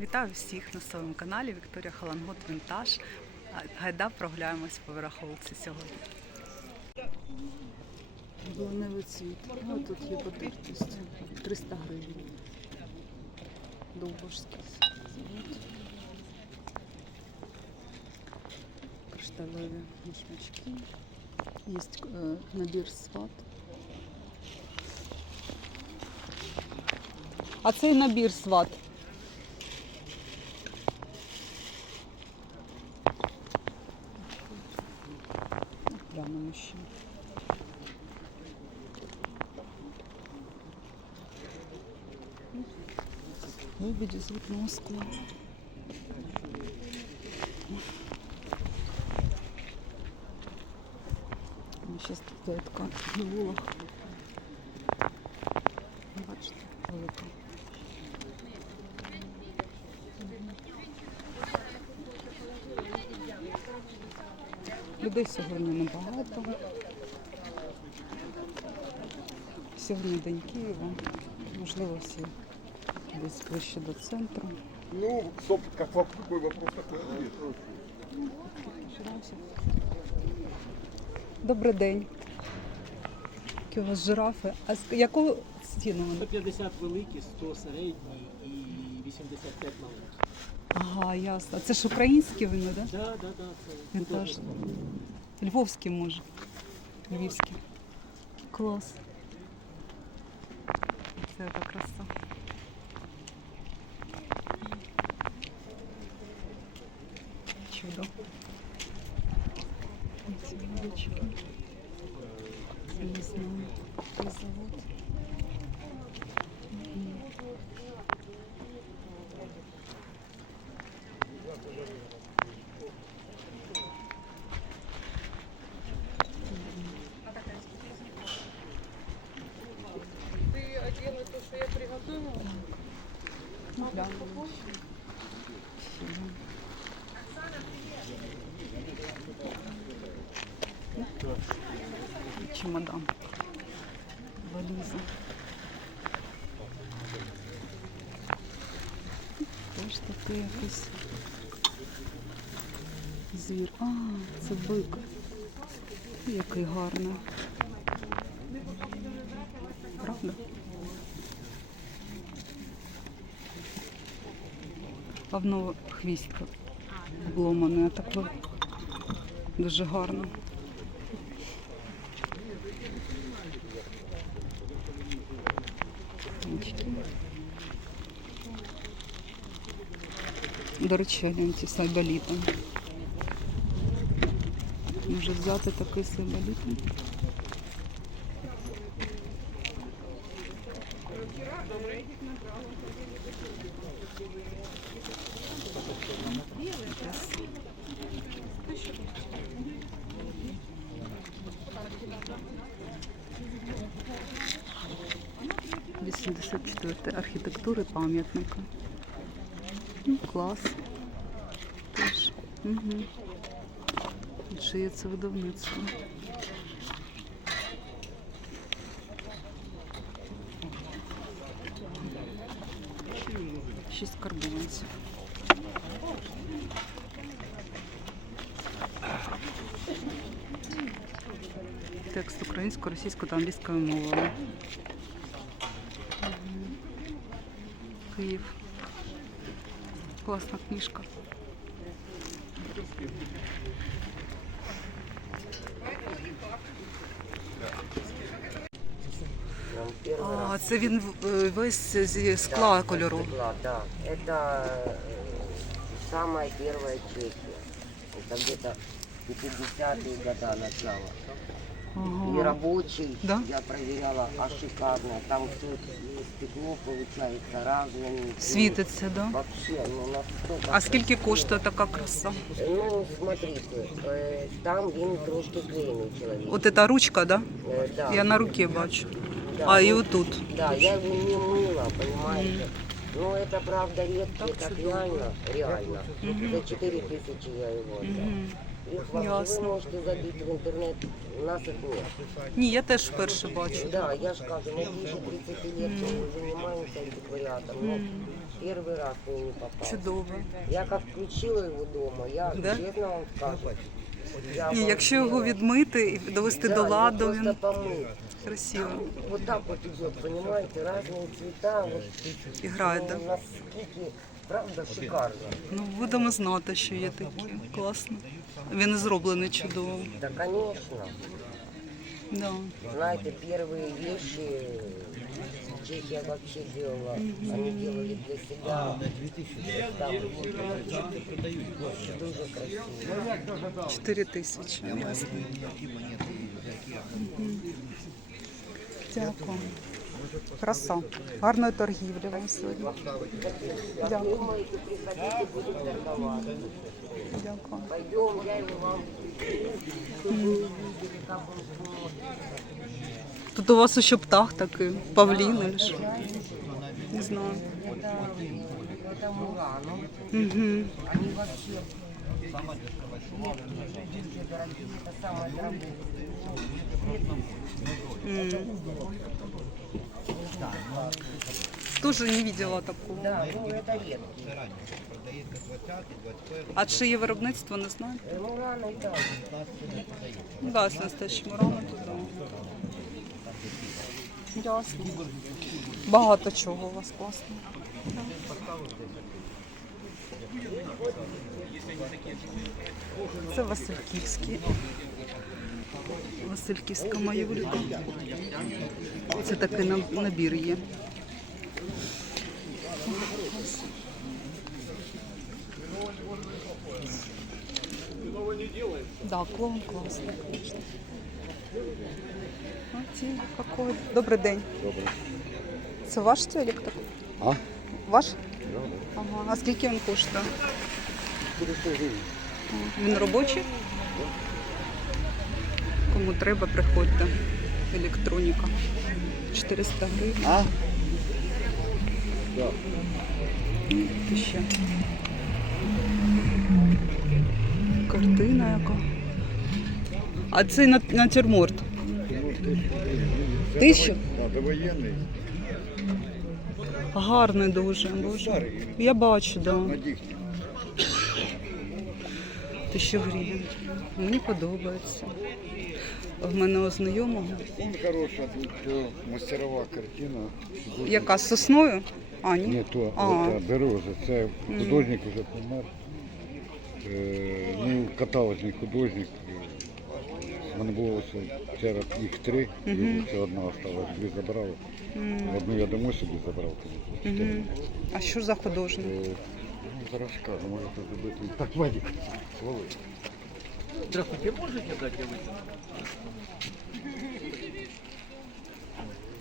Вітаю всіх на своєму каналі Вікторія Халангот Вінтаж. Гайда прогуляємось по Вераховці сьогодні. Бланевий цвіт. Ну, тут є потертість. 300 гривень. Довбожський. Кришталеві мішмачки. Є е, набір сват. А цей набір сват. Глянемо ще. Вибіді з вікного скла. Зараз тут така на вулах. Бачите, велика. Людей сьогодні небагато. Сьогодні день Києва. Можливо, всі десь ближче до центру. Ну, стоп, как какой вопрос такой? Добрий день. Які у вас жирафи? А з якого ціну вони? 150 великі, 100 середні і 85 маленькі. Ага, ясно. Це ж українські вони, так? Да? Да, да, да, Вінтаж. Львовські, може. Львівські. Клас. Це така краса. Чудо. Ці вулички. Не знаю, який завод. Мгм. Ну, глянули ще. Ще. Чемодан. Валіза. Теж такий якийсь звір. А, це бик. Який гарний. Правда? Павно хвіст обломаний, а так дуже гарно. Очки. До речі, гляньте. Може взяти такий сайболітом? Пам'ятника. Ну, клас. Теж. Угу. Шиє це видавництво. Шість карбованців. Текст українською, російською та англійською мовами. Мгм. Київ. Класна книжка. Он первый раз А, це він е, весь зі скла кольору. стекла, да. Это э, самая первая Чехия. Это где-то 50-е года начала. И Ага. рабочий, Да? я проверяла, а шикарно. Там все стекло получается разными. Світиться, да? Вообще, ну настолько. А скільки красиво. коштує така краса? Ну, смотрите, э, там він трошки клеєний чоловік. От ця ручка, да? Э, да. Я на руці бачу. Да, А і ну, отут. Да, я его не мыла, понимаете. Ну, это правда редко, Так так чудово. реально, реально. За 4 тысячи я его отдал. Мгм. Их вообще вы Ясно. можете забить в интернет, у нас их нет. Ні, я теж вперше бачу. Да, я же кажу, мы ближе 30 лет мы занимаемся антиквариатом, но Первый раз мне не попал. Чудово. Я как включила его дома, я Да? честно вам скажу. я Ні, якщо його обалдела. відмити і довести Да, до его ладу, просто він помыть. красиво. Вот так вот идет, понимаете, разные цвета. Вот, Играет, ну, да? На скидке, Правда, шикарно. Ну, будемо знати, що є такі. Класно. Він зроблений чудово. Да, конечно. Да. Знаете, первые вещи Чехия вообще делала. Они делали для себя. Дуже красиво. 4 тисячі. Дякую. Краса. Гарної торгівлі вам сьогодні. Дякую. Думаете, приходите, буду торговать. Дякую. Пойдем, я его вам чтобы вы увидели, как он смотрит. Тут у вас ще птах такий, павлін или що? Не знаю. Это, это Мурано. Угу. Они Тоже не видела такого. Да, ну это редкие. А чи є виробництво, не знаю. Э, Мурано и там. Ну да, з настоящим рано туди. Ясно. Багато чого у вас класно. Це Васильківський. Васильківська майорика. Це такий набір є. Да, клоун классный, конечно. А ті какой? Добрий день. Добрый. Це ваш телек такий? А? Ваш? Ага. А скільки він коштує? Він робочий? Кому треба, приходьте. Електроніка. 400 гривень. А? Да. Ще. Картина яка. А це на- натюрморт. Тисячу? Да, довоєнний. Гарний дуже. Боже. Я бачу, да. На дігті. Тисячу гривень. Мені подобається. В мене у знайомого. Хороша, тут е, мастерова картина. Яка з сосною? А, ні. Ні, то А. ота береза. Це художник вже помер. Е, ну, каталожний художник. У мене було ось вчора їх три, і це одна осталась, дві забрав. Одну я домой собі забрав. звісно. Мгм. А що за художник? Е, ну, Зараз скажу, може це забити. Так, Вадик, слово. Здравствуйте, можете дать я выйду?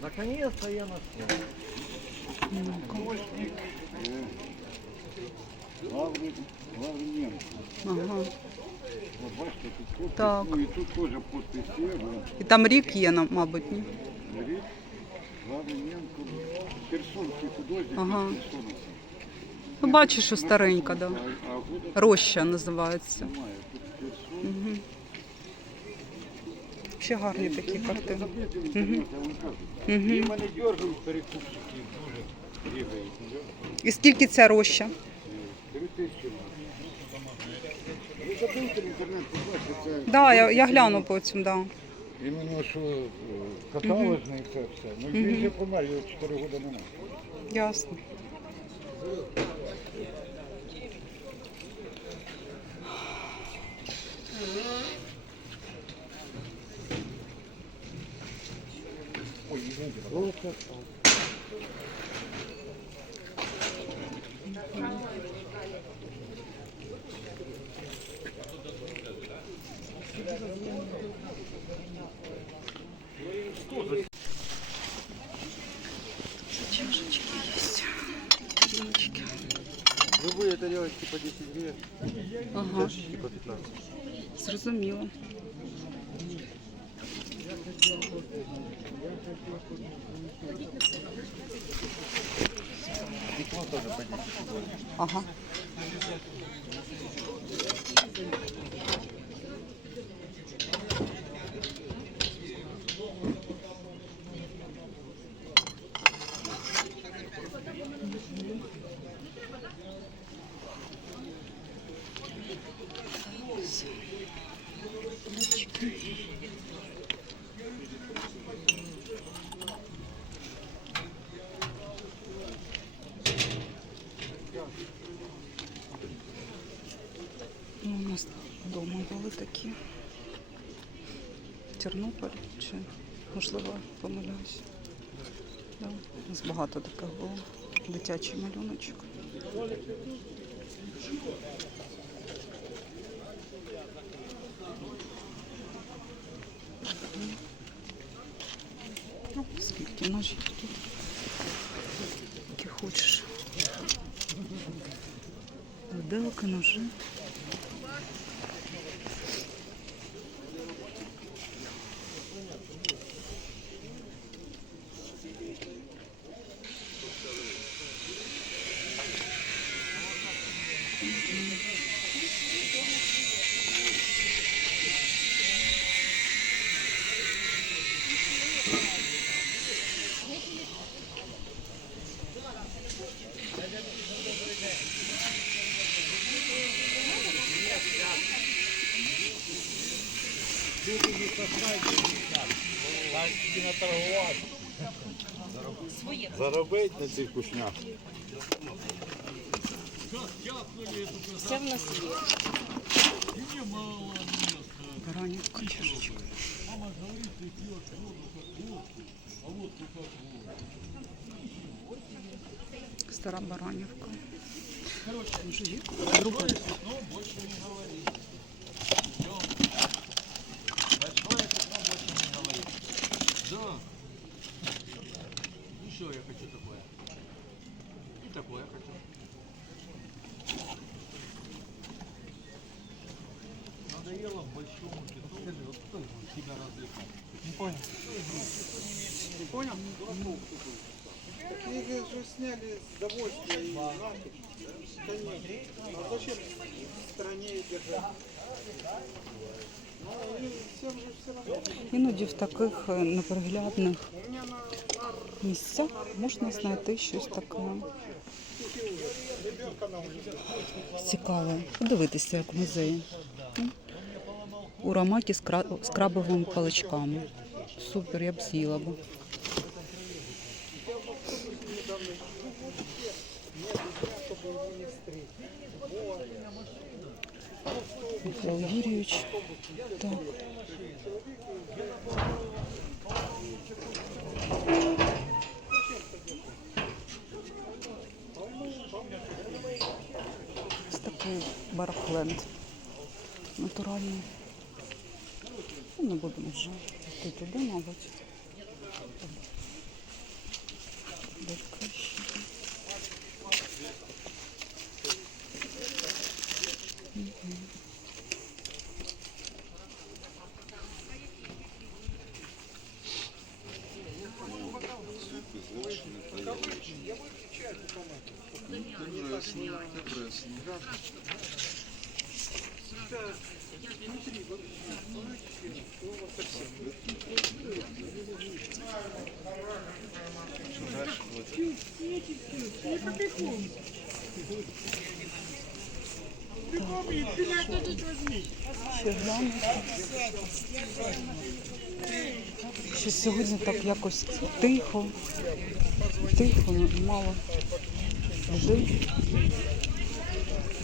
Наконец-то я нашел. Лаври, Лавриненко. Ага. От бачите, тут подпис, Так. ну і тут теж подпис є, І там рік є, на- мабуть, ні? Рік, Лавриненко, Херсонський художник Ага. із Херсона. Ну, бачиш, що старенька, да. А, а года Роща називається. немає, Херсон. Ще гарні такі картини. І Угу. мене дергають перекупщики, дуже бігають. І скільки ця роща? Три тисячі. Ви забийте в інтернет, побачите, це Да, я, я гляну потім, да. іменно що е, каталожне і це все. Ну він вже помер, його 4 роки немає. Ясно. Чашечки есть. Рюмочки. Любые тарелочки по 10 гривен, Ага, чашечки по 15. зрозуміло. Ага. У нас вдома були такі. Тернополь чи можливо помиляюсь. Да. У нас багато таких було. Дитячий малюночок. Ну, скільки ножів тут. Які хочеш. Виделки, ножи. Заробить на цих кушнях. Все в нас есть. Мама Короче, другой. Но больше не говори. Их же сняли с довольствия и нафиг. А зачем стране держать? Ну. Іноді в таких е, неприглядних місцях можна знайти щось таке цікаве. Подивитися, як музеї. У рамакі з крабовими паличками. Супер, я б з'їла б. Михайло Юрійович. Так. Ось такий барахленд. Натуральний. Ну, не будемо вже йти туди, мабуть. Де глянути. Що сьогодні так якось тихо, тихо, ну, мало людей.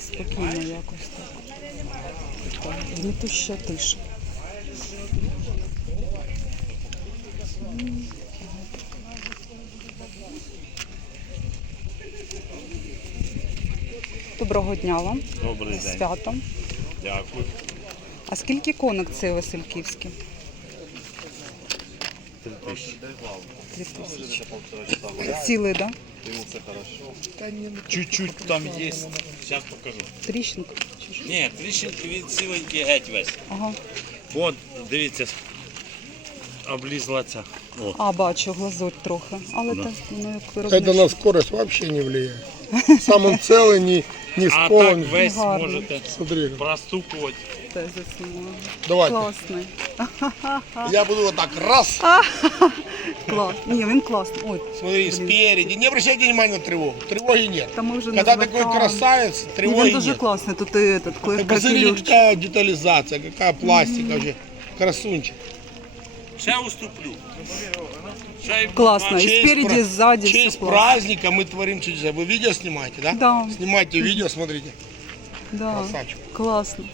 Спокійно якось так. Гнітуща тиша. Доброго дня вам. Добрий день. святом. Дякую. А скільки коник цей Васильківський? Три тисячі. Цілий, так? Да? Це. Чуть-чуть там є. Зараз покажу. Тріщинка? Ні, тріщинки він ціленький геть весь. Ага. От, дивіться, облізла ця. О. А, бачу, глазурь трохи. Але Да. так воно як Это виробниче. на скорость вообще не влияет. Сам он целый, не, не А сколон. так весь Гарний. можете Смотри, простукувати. Та, заснімала. давайте. Класний. Я буду вот так раз, Клас. Ні, він класний. Ой, смотри, Блин. спереди. Не обращайте внимания на тревогу. Тревоги нет. та ми вже не Когда такой звертали. красавец, Ну, тревоги він дуже нет. класний. Тут і этот, Вы клейка Посмотрите, ключ. какая детализация, какая пластика вообще. Красунчик. Ще уступлю. Ще й Класно. І Честь спереді, пра- і ззаді В все честь класно. праздника мы творим чудеса. Вы видео снимаете, да? Да. Снимайте видео, смотрите. Да. Красавчик. Класно.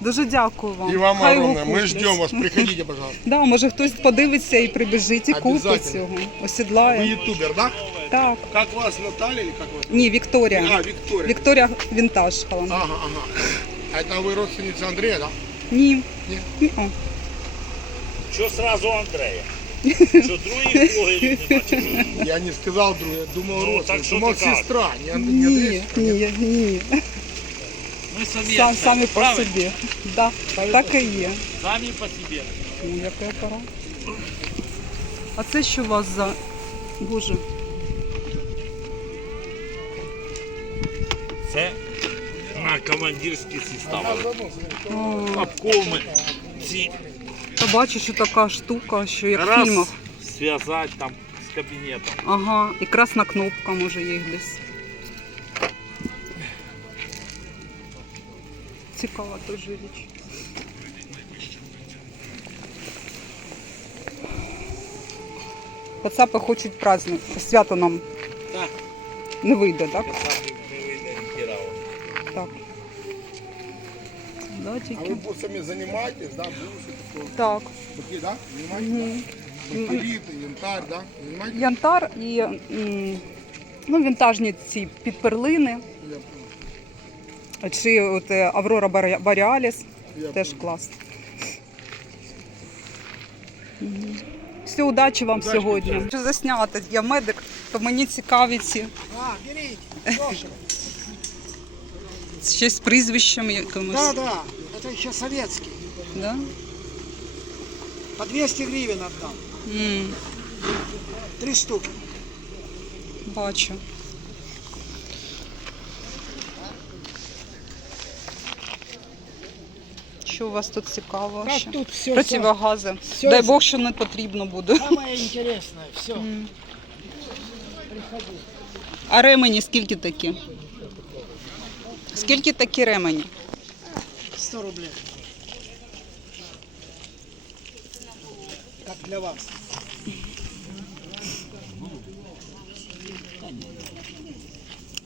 Дуже дякую вам. И вам Хай огромное. Мы куплять. ждем вас. Приходите, пожалуйста. Да, може хтось подивиться і прибіжить і купить Обязательно. цього. Вы Осідлає. ютубер, да? Так. Как вас, Наталья или как вас? Ні, Вікторія. А, Виктория. Вікторія Вінтаж Халана. Ага, ага. А это вы родственница Андрея, да? Ні. Ні. Ні-а. Що сразу Андрея? Що других блогерів не бачив? Я не сказал друг, я думал Ну, так как? сестра, не, Анд- не Ні, ні, ні. Ми самі, Сам, самі по правильно? собі. Да, так і є. Самі по собі. Ну, який апарат. А це що у вас за. Боже, Це на командирські системи. а, Обкоми ці та бачу, що така штука, що як в раз фільмах. зв'язати там з кабінетом. Ага, і красна кнопка може є десь. Цікава теж річ. Пацапи хочуть праздник. Свято нам Так. не вийде, так? Не вийде ніхіра. Так. Да, А тільки. вы бусами занимаетесь, да? Бусы такое. Так. Такие, да? Занимаетесь? Фавориты, янтарь, да? Янтар і м, ну, вінтажні ці підперлини. Чи от е, Аврора. Я Теж клас. Все, удачі вам Удачі, сьогодні. дівчата. Хочу засняти, я медик, то мені цікаві ці А, ще з прізвищем якимось. Да, да, это еще советский. Да? По 200 гривен отдам. М, Три штуки. бачу. Що у вас тут цікаво? Как ще? тут все, Противогази. Всё Дай Бог, що не потрібно буде. самое интересное. Все. Приходи. А ремені скільки такі? Скільки такі ремені? 100 рублей. Для вас. –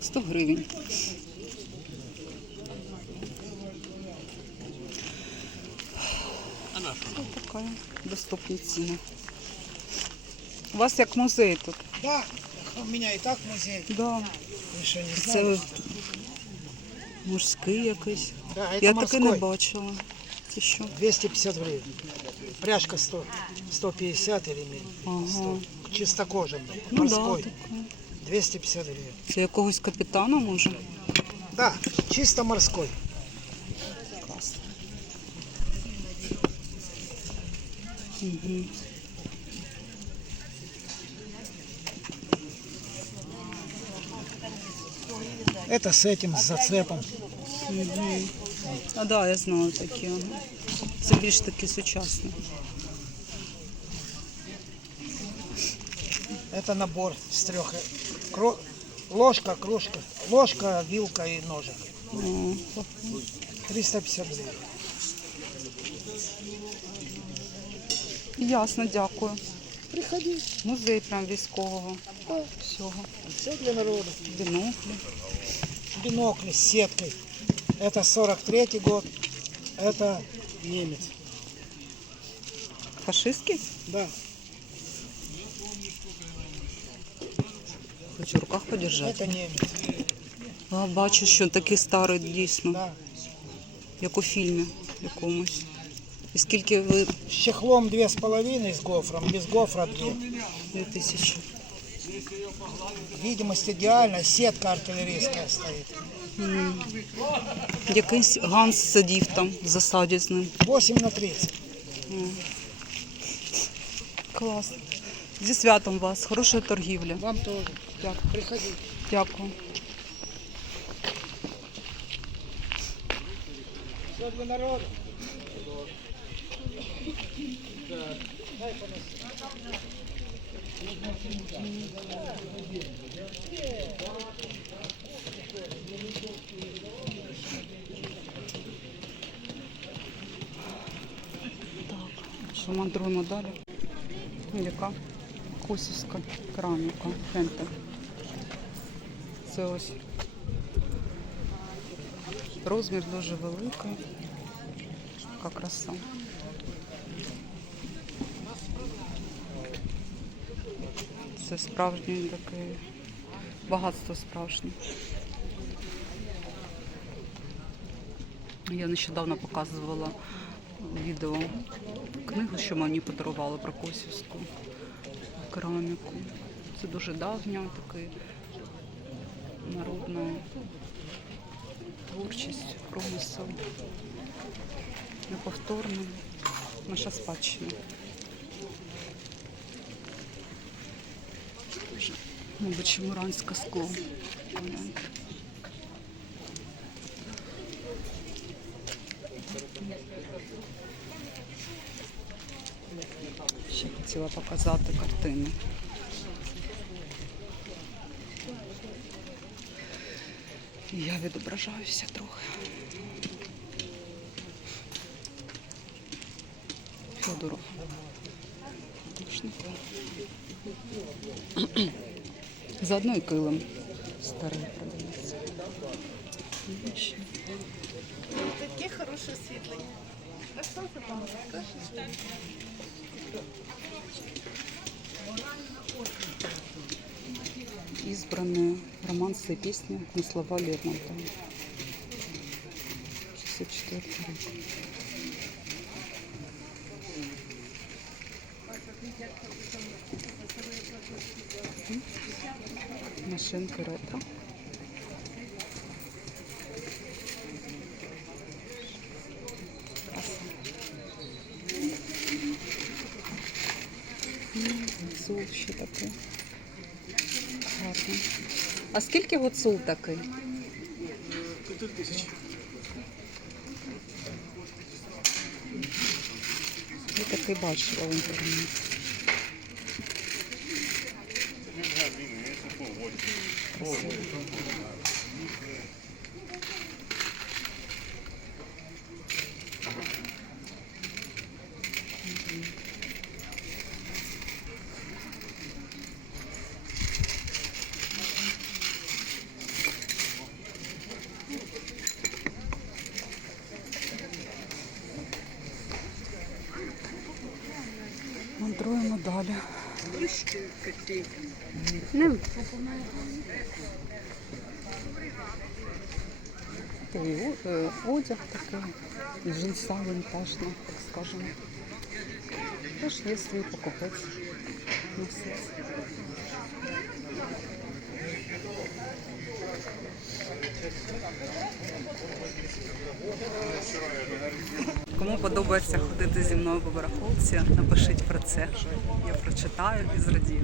100 гривень. Ось така доступні ціни. У вас як музей тут. Да, у меня и так музей. Да. Вы что, не Це знали? мужський якийсь. Да, это Я морской. таке не бачила. Це що? 250 гривен. Пряжка 100, 150 или Ага. 100. Чистокожий, Ну да, морской. таке. 250 гривен. Це якогось капітана може? Да, чисто морской. Клас. Угу. Это с этим, с зацепом. А да, я знаю такі. ага. Це більш такі сучасні. Это набор с трех. Кро... Ложка, кружка. Ложка, вилка и ножик. О, 350 гривен. ясно, дякую. Приходи. Музей прям військового. Всього. Все для народа. Біноклі. Бинокли с сеткой. Это 43 год. Это немец. Фашистський? Да. Хочу в руках подержати. А, бачу, що такий старий дійсно, як у фільмі якомусь. І скільки ви С чехлом две с половиной с гофром, без гофра две. 2000? Видимость идеальная, сетка артиллерийская стоит. Якийсь Ганс сидів там в засаді з ним. 8 на 30. Клас. Зі святом вас, хорошої торгівлі. Вам тоже. Дякую. Приходи. Дякую. Все для народа. Що мандруємо далі? Яка? Косівська кераміка. Гляньте. Це ось. Розмір дуже великий. яка краса. Це справжнє таке багатство справжнє. Я нещодавно показувала відео книгу, що мені подарували про косівську кераміку. Це дуже давня такий народна творчість, промисел. Неповторна наша спадщина. Мабуть, чемуранське скло. Ще хотіла показати картини. І я відображаюся трохи. Федоров. Заодно і килим старий продається. Таке хороше освітлення. А що це там розкажеш? Избранные романсы и песни на слова Лермонтова. 64 год. М. Машинка ретро. Краса. М, Гуцул ще такий. Гарно. А скільки гуцул такий? Я такий бачила в інтернеті. Красиво. Далі. Такий е, одяг такий, джинса вінтажна, так скажемо. Теж є свій покупець. Носить. Кому подобається ходити зі мною по барахолці, напишіть про це. Я прочитаю і зрадію.